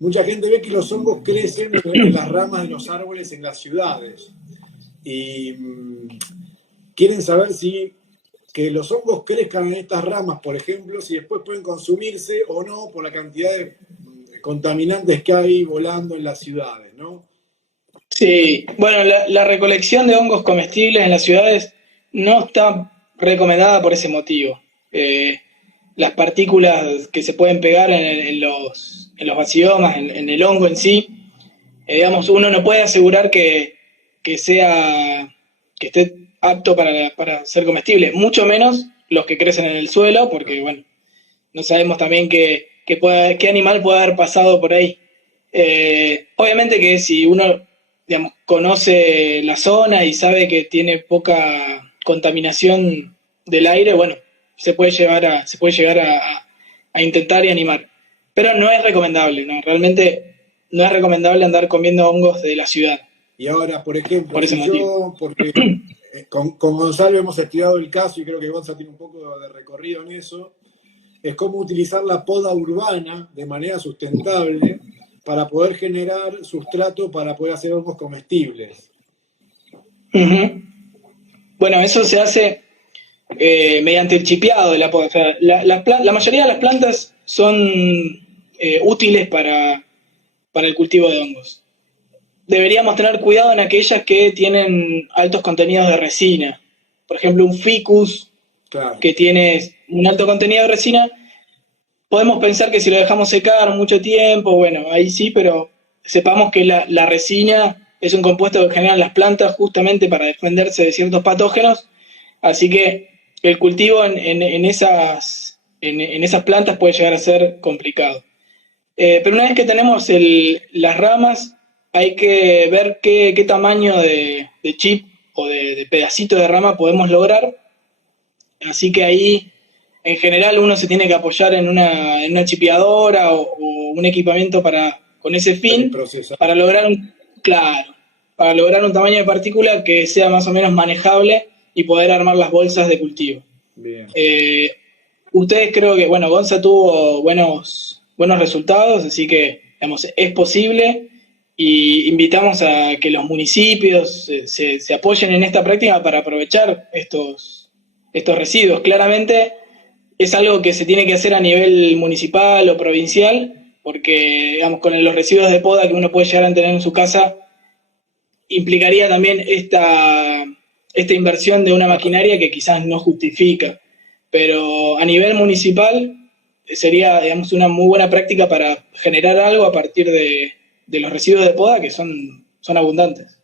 mucha gente ve que los hongos crecen en las ramas de los árboles en las ciudades y quieren saber si que los hongos crezcan en estas ramas, por ejemplo, si después pueden consumirse o no por la cantidad de contaminantes que hay volando en las ciudades, ¿no? Sí, bueno, la recolección de hongos comestibles en las ciudades no está recomendada por ese motivo. Las partículas que se pueden pegar en los baciomas, en el hongo en sí, digamos, uno no puede asegurar que esté apto para ser comestible, mucho menos los que crecen en el suelo, porque bueno, no sabemos también qué animal puede haber pasado por ahí. Obviamente que si uno, digamos, conoce la zona y sabe que tiene poca contaminación del aire, bueno, se puede llegar a intentar y animar. Pero no es recomendable, ¿no? Realmente no es recomendable andar comiendo hongos de la ciudad. Y ahora, por ejemplo, por ese motivo. Porque con Gonzalo hemos estudiado el caso y creo que Gonzalo tiene un poco de recorrido en eso, es cómo utilizar la poda urbana de manera sustentable para poder generar sustrato para poder hacer hongos comestibles. Uh-huh. Bueno, eso se hace mediante el chipeado de la poda. O sea, la mayoría de las plantas son útiles para el cultivo de hongos. Deberíamos tener cuidado en aquellas que tienen altos contenidos de resina. Por ejemplo, un ficus, claro, que tiene un alto contenido de resina. Podemos pensar que si lo dejamos secar mucho tiempo, bueno, ahí sí, pero sepamos que la resina es un compuesto que generan las plantas justamente para defenderse de ciertos patógenos, así que el cultivo en esas plantas puede llegar a ser complicado. Pero una vez que tenemos las ramas, hay que ver qué tamaño de chip o de pedacito de rama podemos lograr, así que ahí en general uno se tiene que apoyar en una chipeadora o un equipamiento con ese fin para lograr un tamaño de partícula que sea más o menos manejable y poder armar las bolsas de cultivo. Bien. Ustedes creo que, bueno, Gonza tuvo buenos resultados, así que, digamos, es posible y invitamos a que los municipios se apoyen en esta práctica para aprovechar estos residuos. Claramente es algo que se tiene que hacer a nivel municipal o provincial, porque, digamos, con los residuos de poda que uno puede llegar a tener en su casa, implicaría también esta inversión de una maquinaria que quizás no justifica. Pero a nivel municipal sería, digamos, una muy buena práctica para generar algo a partir de los residuos de poda que son abundantes.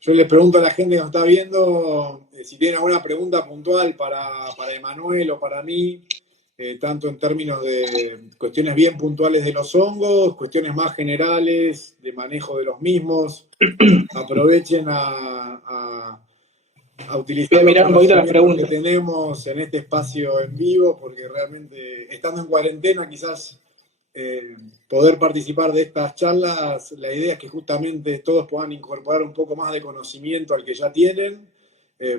Yo les pregunto a la gente que nos está viendo si tienen alguna pregunta puntual para Emanuel o para mí, tanto en términos de cuestiones bien puntuales de los hongos, cuestiones más generales de manejo de los mismos. Aprovechen a utilizar mirar un poquito las preguntas que tenemos en este espacio en vivo, porque realmente estando en cuarentena quizás poder participar de estas charlas, la idea es que justamente todos puedan incorporar un poco más de conocimiento al que ya tienen,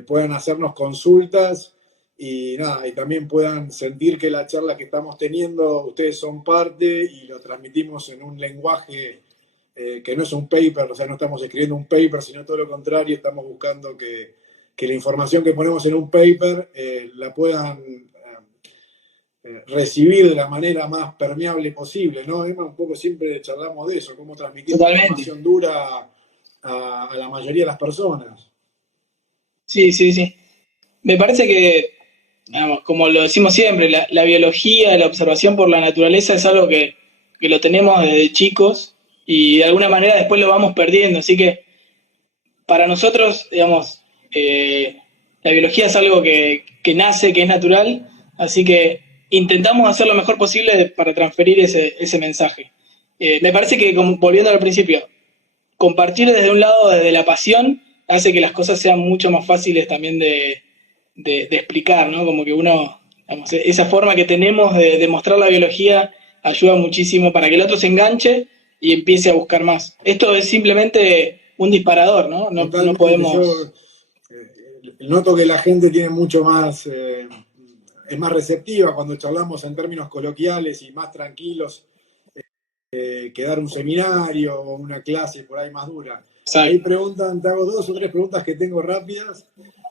puedan hacernos consultas y nada, y también puedan sentir que la charla que estamos teniendo ustedes son parte y lo transmitimos en un lenguaje que no es un paper, o sea, no estamos escribiendo un paper, sino todo lo contrario, estamos buscando que la información que ponemos en un paper la puedan recibir de la manera más permeable posible, ¿no? Emma, un poco siempre charlamos de eso, cómo transmitir información dura a la mayoría de las personas. Sí, sí, sí. Me parece que, digamos, como lo decimos siempre, la biología, la observación por la naturaleza es algo que lo tenemos desde chicos y de alguna manera después lo vamos perdiendo. Así que para nosotros, digamos, la biología es algo que nace, que es natural, así que intentamos hacer lo mejor posible para transferir ese mensaje. Me parece que, como, volviendo al principio, compartir desde un lado, desde la pasión, hace que las cosas sean mucho más fáciles también de explicar, ¿no? Como que uno, digamos, esa forma que tenemos de mostrar la biología ayuda muchísimo para que el otro se enganche y empiece a buscar más. Esto es simplemente un disparador, ¿no? No podemos... Yo noto que la gente tiene mucho más, es más receptiva cuando charlamos en términos coloquiales y más tranquilos que dar un seminario o una clase por ahí más dura. Ahí preguntan, te hago 2 o 3 preguntas que tengo rápidas.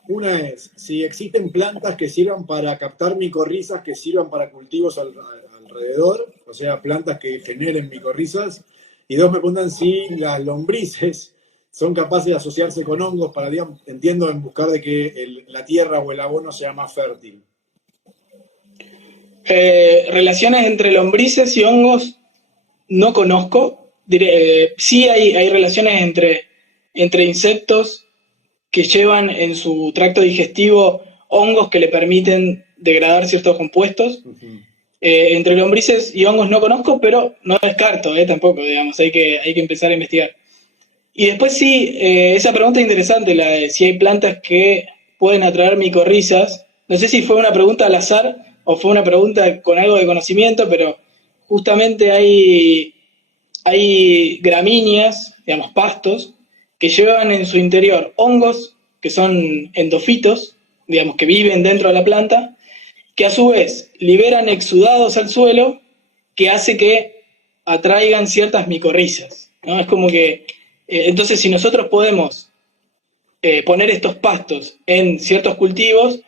Una es, si existen plantas que sirvan para captar micorrizas, que sirvan para cultivos alrededor, o sea, plantas que generen micorrizas. Y 2, me preguntan si las lombrices son capaces de asociarse con hongos para, digamos, entiendo, en buscar de que la tierra o el abono sea más fértil. Relaciones entre lombrices y hongos no conozco. Sí hay relaciones entre insectos que llevan en su tracto digestivo hongos que le permiten degradar ciertos compuestos. Uh-huh. Entre lombrices y hongos no conozco, pero no descarto tampoco, digamos, hay que empezar a investigar. Y después sí, esa pregunta es interesante, la de si hay plantas que pueden atraer micorrizas. No sé si fue una pregunta al azar o fue una pregunta con algo de conocimiento, pero justamente hay gramíneas, digamos, pastos, que llevan en su interior hongos, que son endofitos, digamos, que viven dentro de la planta, que a su vez liberan exudados al suelo, que hace que atraigan ciertas micorrizas, ¿no? Es como que, entonces si nosotros podemos poner estos pastos en ciertos cultivos,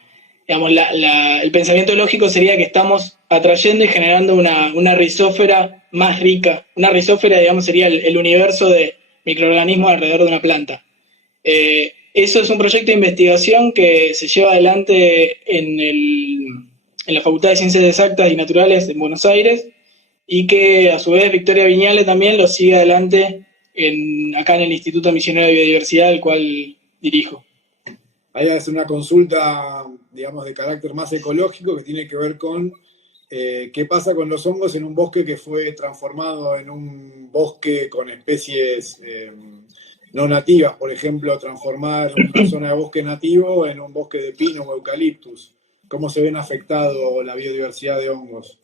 digamos, el pensamiento lógico sería que estamos atrayendo y generando una rizósfera más rica. Una rizósfera, digamos, sería el universo de microorganismos alrededor de una planta. Eso es un proyecto de investigación que se lleva adelante en la Facultad de Ciencias Exactas y Naturales en Buenos Aires y que a su vez Victoria Viñale también lo sigue adelante acá en el Instituto Misionero de Biodiversidad, el cual dirijo. Ahí es una consulta, digamos, de carácter más ecológico que tiene que ver con qué pasa con los hongos en un bosque que fue transformado en un bosque con especies no nativas, por ejemplo, transformar una zona de bosque nativo en un bosque de pino o eucaliptus. ¿Cómo se ven afectado la biodiversidad de hongos?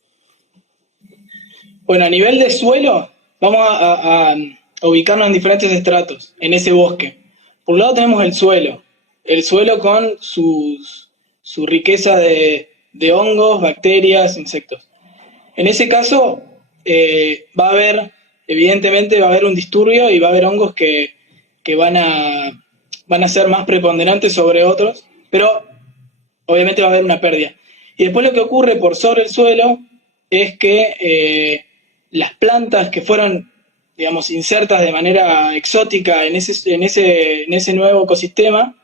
Bueno, a nivel de suelo, vamos a ubicarnos en diferentes estratos en ese bosque. Por un lado tenemos el suelo con su riqueza de hongos, bacterias, insectos. En ese caso, evidentemente va a haber un disturbio y va a haber hongos que van a ser más preponderantes sobre otros, pero obviamente va a haber una pérdida. Y después lo que ocurre por sobre el suelo es que las plantas que fueron, digamos, insertas de manera exótica en ese nuevo ecosistema,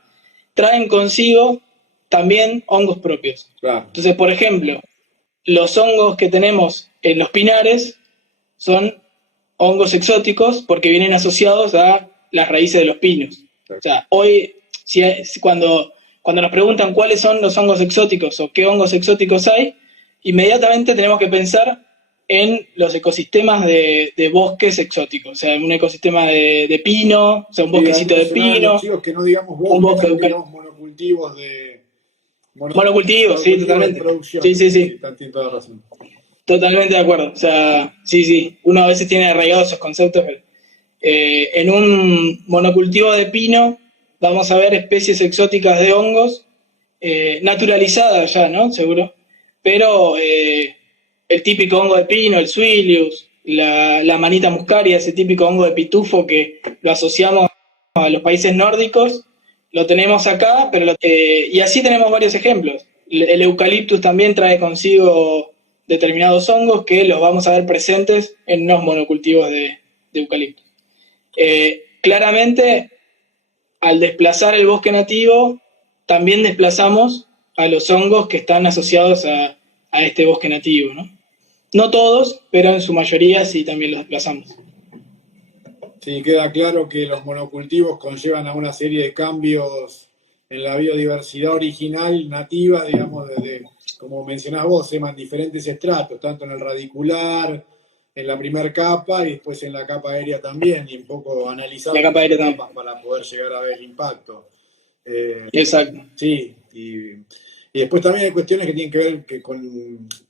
traen consigo también hongos propios. Claro. Entonces, por ejemplo, los hongos que tenemos en los pinares son hongos exóticos porque vienen asociados a las raíces de los pinos. Claro. O sea, hoy, cuando nos preguntan cuáles son los hongos exóticos o qué hongos exóticos hay, inmediatamente tenemos que pensar en los ecosistemas de bosques exóticos, o sea, un ecosistema de pino, o sea, un bosquecito de pino. Los chicos que no digamos bosques, un bosque, digamos monocultivos de... Monocultivos, sí, totalmente. Sí. Tienen toda la razón. Totalmente de acuerdo, o sea, sí, uno a veces tiene arraigados esos conceptos. En un monocultivo de pino vamos a ver especies exóticas de hongos, naturalizadas ya, ¿no? Seguro, pero... el típico hongo de pino, el Suilius, la manita muscaria, ese típico hongo de pitufo que lo asociamos a los países nórdicos, lo tenemos acá, pero y así tenemos varios ejemplos. El eucaliptus también trae consigo determinados hongos que los vamos a ver presentes en unos monocultivos de eucalipto. Claramente, al desplazar el bosque nativo, también desplazamos a los hongos que están asociados a este bosque nativo, ¿no? No todos, pero en su mayoría sí también los desplazamos. Sí, queda claro que los monocultivos conllevan a una serie de cambios en la biodiversidad original, nativa, digamos, desde, como mencionás vos, Emma, en diferentes estratos, tanto en el radicular, en la primera capa y después en la capa aérea también, y un poco analizar la capa aérea capas para poder llegar a ver el impacto. Exacto. Sí, y después también hay cuestiones que tienen que ver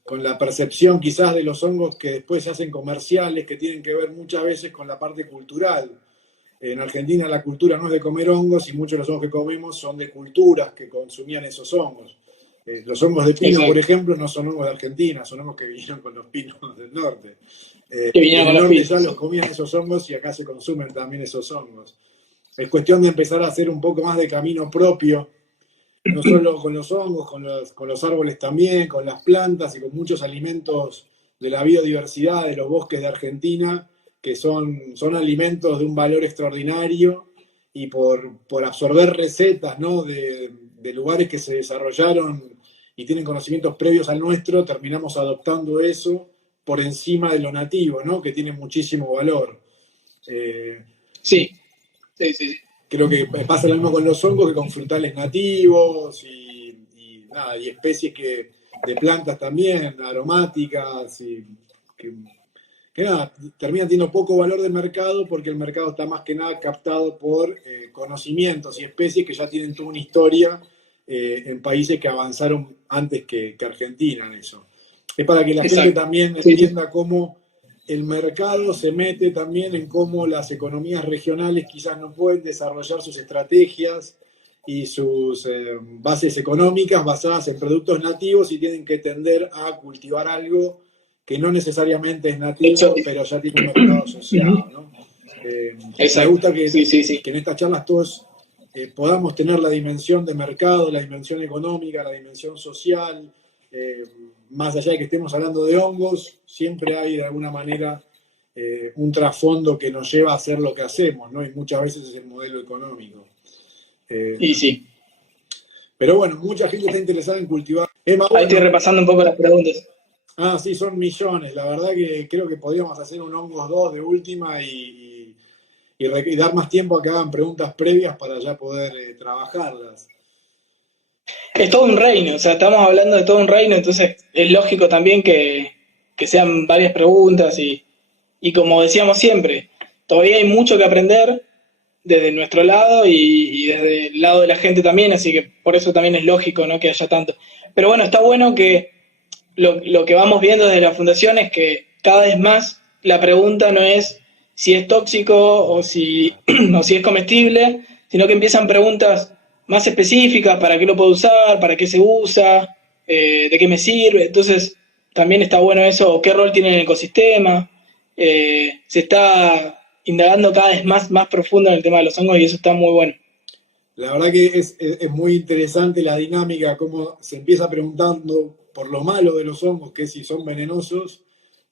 con la percepción quizás de los hongos que después se hacen comerciales, que tienen que ver muchas veces con la parte cultural. En Argentina la cultura no es de comer hongos y muchos de los hongos que comemos son de culturas que consumían esos hongos. Los hongos de pino, por ejemplo, no son hongos de Argentina, son hongos que vinieron con los pinos del norte. En el norte ya los comían esos hongos y acá se consumen también esos hongos. Es cuestión de empezar a hacer un poco más de camino propio, no solo con los hongos, con los árboles también, con las plantas y con muchos alimentos de la biodiversidad de los bosques de Argentina, que son alimentos de un valor extraordinario y por absorber recetas, ¿no?, de lugares que se desarrollaron y tienen conocimientos previos al nuestro, terminamos adoptando eso por encima de lo nativo, ¿no?, que tiene muchísimo valor. Sí. Creo que pasa lo mismo con los hongos que con frutales nativos y especies de plantas también, aromáticas, y que nada, terminan teniendo poco valor de mercado porque el mercado está más que nada captado por conocimientos y especies que ya tienen toda una historia en países que avanzaron antes que Argentina en eso. Es para que la gente también entienda cómo el mercado se mete también en cómo las economías regionales quizás no pueden desarrollar sus estrategias y sus bases económicas basadas en productos nativos y tienen que tender a cultivar algo que no necesariamente es nativo, pero ya tiene un mercado asociado, ¿no? Me gusta que en estas charlas todos podamos tener la dimensión de mercado, la dimensión económica, la dimensión social. Más allá de que estemos hablando de hongos, siempre hay de alguna manera un trasfondo que nos lleva a hacer lo que hacemos, ¿no? Y muchas veces es el modelo económico. Sí. Pero bueno, mucha gente está interesada en cultivar. Emma, ahí estoy repasando un poco las preguntas. Sí, son millones. La verdad que creo que podríamos hacer un hongos 2 de última y dar más tiempo a que hagan preguntas previas para ya poder trabajarlas. Es todo un reino, o sea, estamos hablando de todo un reino, entonces es lógico también que sean varias preguntas y como decíamos siempre, todavía hay mucho que aprender desde nuestro lado y desde el lado de la gente también, así que por eso también es lógico, ¿no?, que haya tanto. Pero bueno, está bueno que lo que vamos viendo desde la fundación es que cada vez más la pregunta no es si es tóxico o si es comestible, sino que empiezan preguntas más específicas: ¿para qué lo puedo usar? ¿Para qué se usa? ¿De qué me sirve? Entonces, también está bueno eso, qué rol tiene en el ecosistema. Se está indagando cada vez más profundo en el tema de los hongos y eso está muy bueno. La verdad que es muy interesante la dinámica, cómo se empieza preguntando por lo malo de los hongos, que es si son venenosos,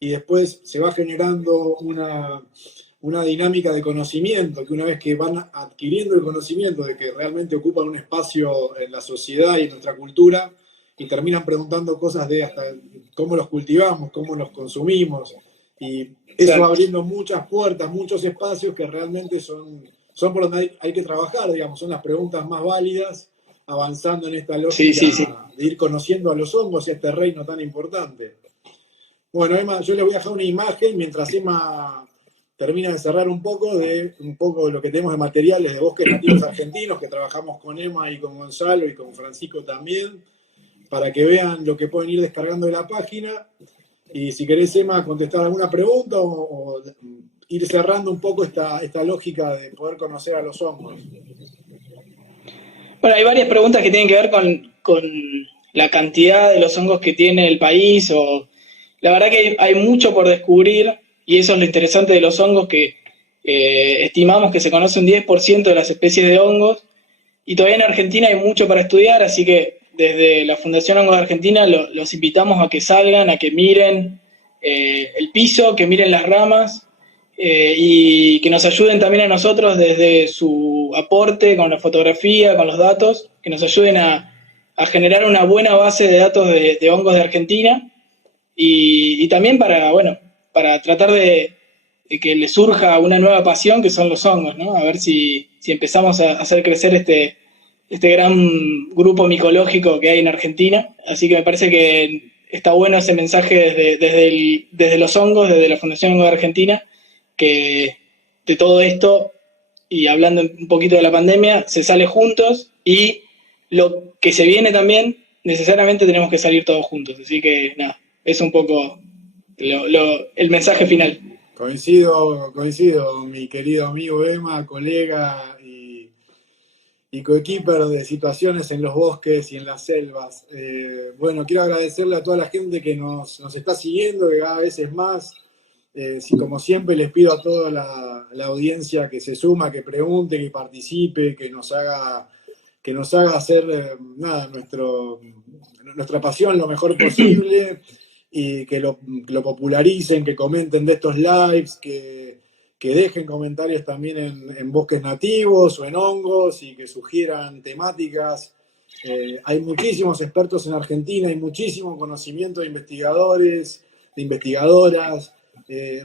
y después se va generando una dinámica de conocimiento, que una vez que van adquiriendo el conocimiento de que realmente ocupan un espacio en la sociedad y en nuestra cultura, y terminan preguntando cosas de hasta cómo los cultivamos, cómo los consumimos, y eso va abriendo muchas puertas, muchos espacios que realmente son por donde hay que trabajar, digamos, son las preguntas más válidas, avanzando en esta lógica de ir conociendo a los hongos y a este reino tan importante. Bueno, Emma, yo les voy a dejar una imagen mientras Emma termina de cerrar un poco de lo que tenemos de materiales de bosques nativos argentinos, que trabajamos con Emma y con Gonzalo y con Francisco también, para que vean lo que pueden ir descargando de la página. Y si querés, Emma, contestar alguna pregunta o ir cerrando un poco esta lógica de poder conocer a los hongos. Bueno, hay varias preguntas que tienen que ver con la cantidad de los hongos que tiene el país. La verdad que hay mucho por descubrir y eso es lo interesante de los hongos, que estimamos que se conoce un 10% de las especies de hongos y todavía en Argentina hay mucho para estudiar, así que desde la Fundación Hongos de Argentina los invitamos a que salgan, a que miren el piso, que miren las ramas y que nos ayuden también a nosotros desde su aporte con la fotografía, con los datos, que nos ayuden a generar una buena base de datos de hongos de Argentina y también para tratar de que le surja una nueva pasión que son los hongos, ¿no? A ver si empezamos a hacer crecer este gran grupo micológico que hay en Argentina. Así que me parece que está bueno ese mensaje desde los hongos, desde la Fundación Hongos de Argentina, que de todo esto, y hablando un poquito de la pandemia, se sale juntos y lo que se viene también, necesariamente tenemos que salir todos juntos. Así que nada, es un poco el mensaje final. Coincido, mi querido amigo Emma, colega y coequiper de situaciones en los bosques y en las selvas. Bueno, quiero agradecerle a toda la gente que nos está siguiendo, que cada vez es más. Como siempre, les pido a toda la audiencia que se suma, que pregunte, que participe, que nos haga hacer nuestra pasión lo mejor posible y que lo popularicen, que comenten de estos lives, que dejen comentarios también en bosques nativos o en hongos y que sugieran temáticas. Hay muchísimos expertos en Argentina, hay muchísimo conocimiento de investigadores, de investigadoras.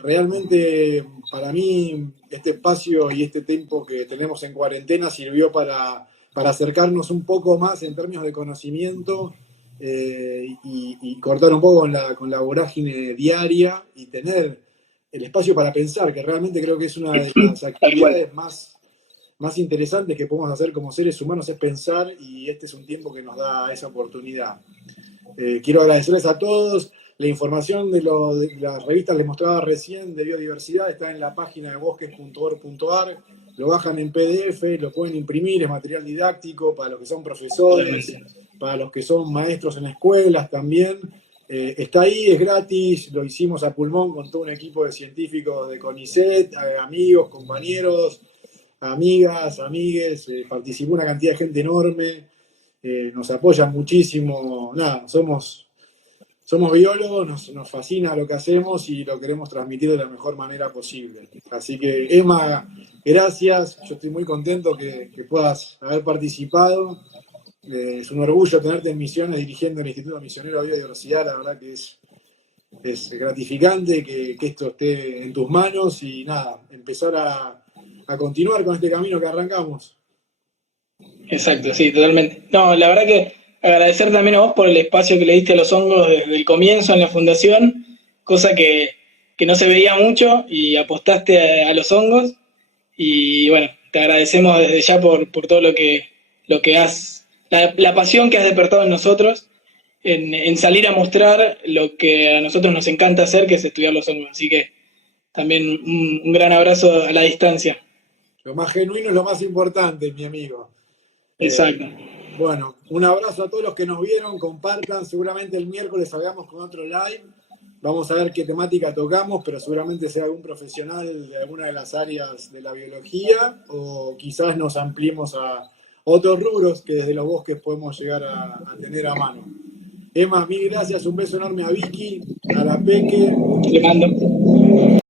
Realmente para mí este espacio y este tiempo que tenemos en cuarentena sirvió para acercarnos un poco más en términos de conocimiento y cortar un poco con la vorágine diaria y tener el espacio para pensar, que realmente creo que es una de las actividades más interesantes que podemos hacer como seres humanos, es pensar, y este es un tiempo que nos da esa oportunidad. Quiero agradecerles a todos. La información de las revistas les mostraba recién de biodiversidad está en la página de bosques.org.ar. Lo bajan en PDF, lo pueden imprimir, es material didáctico para los que son profesores, para los que son maestros en escuelas también. Está ahí, es gratis, lo hicimos a pulmón con todo un equipo de científicos de CONICET, amigos, compañeros, amigas, amigues, participó una cantidad de gente enorme, nos apoyan muchísimo, nada, somos biólogos, nos fascina lo que hacemos y lo queremos transmitir de la mejor manera posible. Así que, Emma, gracias. Yo estoy muy contento que puedas haber participado. Es un orgullo tenerte en Misiones dirigiendo el Instituto Misionero de Biodiversidad. La verdad que es gratificante que esto esté en tus manos y nada, empezar a continuar con este camino que arrancamos. Exacto, sí, totalmente. No, la verdad que agradecer también a vos por el espacio que le diste a los hongos desde el comienzo en la fundación, cosa que no se veía mucho y apostaste a los hongos y bueno, te agradecemos desde ya por todo lo que has, la pasión que has despertado en nosotros en salir a mostrar lo que a nosotros nos encanta hacer, que es estudiar los hongos. Así que también un gran abrazo a la distancia. Lo más genuino es lo más importante, mi amigo. Exacto. Bueno, un abrazo a todos los que nos vieron, compartan, seguramente el miércoles salgamos con otro live, vamos a ver qué temática tocamos, pero seguramente sea algún profesional de alguna de las áreas de la biología o quizás nos ampliemos a otros rubros que desde los bosques podemos llegar a tener a mano. Emma, mil gracias, un beso enorme a Vicky, a la Peque. Le mando.